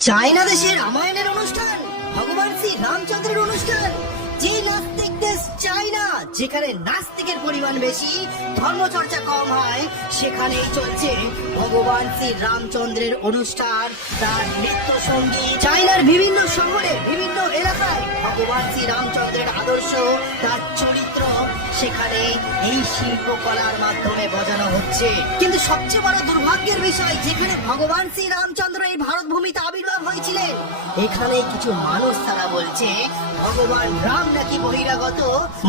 China দেশে রামায়ণের অনুষ্ঠান, ভগবান শ্রী রামচন্দ্রের অনুষ্ঠান। যে নাস্তিক দেশ চায়না, যেখানে নাস্তিকের পরিমাণ বেশি, ধর্মচর্চা কম হয়, সেখানেই চলছে ভগবান শ্রী রামচন্দ্রের অনুষ্ঠান, তার নৃত্য সঙ্গীত। চায়নার বিভিন্ন শহরে, বিভিন্ন এলাকায় ভগবান শ্রী রামচন্দ্রের আদর্শ, তার চরিত্র সেখানে এই শিল্পকলার মাধ্যমে বোঝানো হচ্ছে। কিন্তু সবচেয়ে বড় দুর্ভাগ্যের বিষয়, যেখানে ভগবান শ্রী রামচন্দ্র এই ভারত ভূমিতে আবির্ভাব হয়েছিলেন, এখানে কিছু মানুষ তারা বলছে ভগবান রাম নাকি বহিরাগত,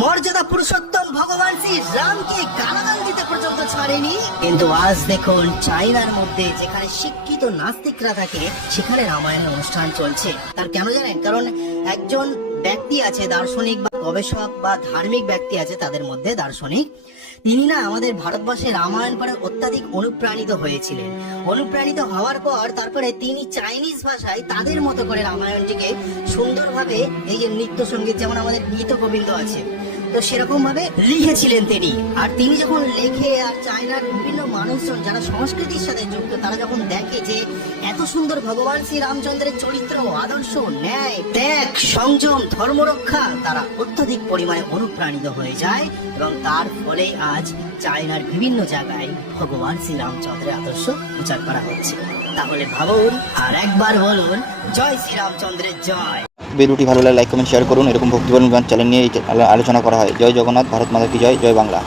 মর্যাদা পুরুষোত্তম ভগবান শ্রী রামকে গালাগাল দিতে পর্যন্ত ছাড়েনি। কিন্তু আজ দেখুন, চায়নার মধ্যে যেখানে শিক্ষিত নাস্তিকরা থাকে, সেখানে রামায়ণের অনুষ্ঠান চলছে। তার কেন জানেন? কারণ একজন ব্যক্তি আছে, দার্শনিক বা গবেষক বা ধার্মিক ব্যক্তি আছে, তাদের মধ্যে দার্শনিক, তিনি না আমাদের ভারতবর্ষে রামায়ণ পড়ে অত্যাধিক অনুপ্রাণিত হয়েছিলেন। অনুপ্রাণিত হওয়ার পর তারপরে তিনি চাইনিজ ভাষায় তাদের মতো করে রামায়ণটিকে সুন্দরভাবে, এই যে নৃত্য সঙ্গীত, যেমন আমাদের গীত গোবিন্দ আছে, তো সেরকম ভাবে লিখেছিলেন তিনি। আর তিনি যখন লেখে, আর চায়নার বিভিন্ন মানুষজন যারা সংস্কৃতির সাথে যুক্ত, তারা যখন দেখে যে এত সুন্দর ভগবান শ্রী রামচন্দ্রের চরিত্র, আদর্শ, ন্যায়, ত্যাগ, সংযম, ধর্মরক্ষা, তারা অত্যধিক পরিমাণে অনুপ্রাণিত হয়ে যায়। এবং তার ফলে আজ চায়নার বিভিন্ন জায়গায় ভগবান শ্রী রামচন্দ্রের আদর্শ প্রচার করা হচ্ছে। তাহলে ভাবুন, আর একবার বলুন, জয় শ্রী রামচন্দ্রের জয়। ভিডিওটি ভালো লাগলে লাইক কমেন্ট শেয়ার করুন। এরকম ভক্তিবরণ গান চ্যানেল নিয়ে আলোচনা করা হয়। জয় জগন্নাথ, ভারত মাতা কি জয়, জয় বাংলা।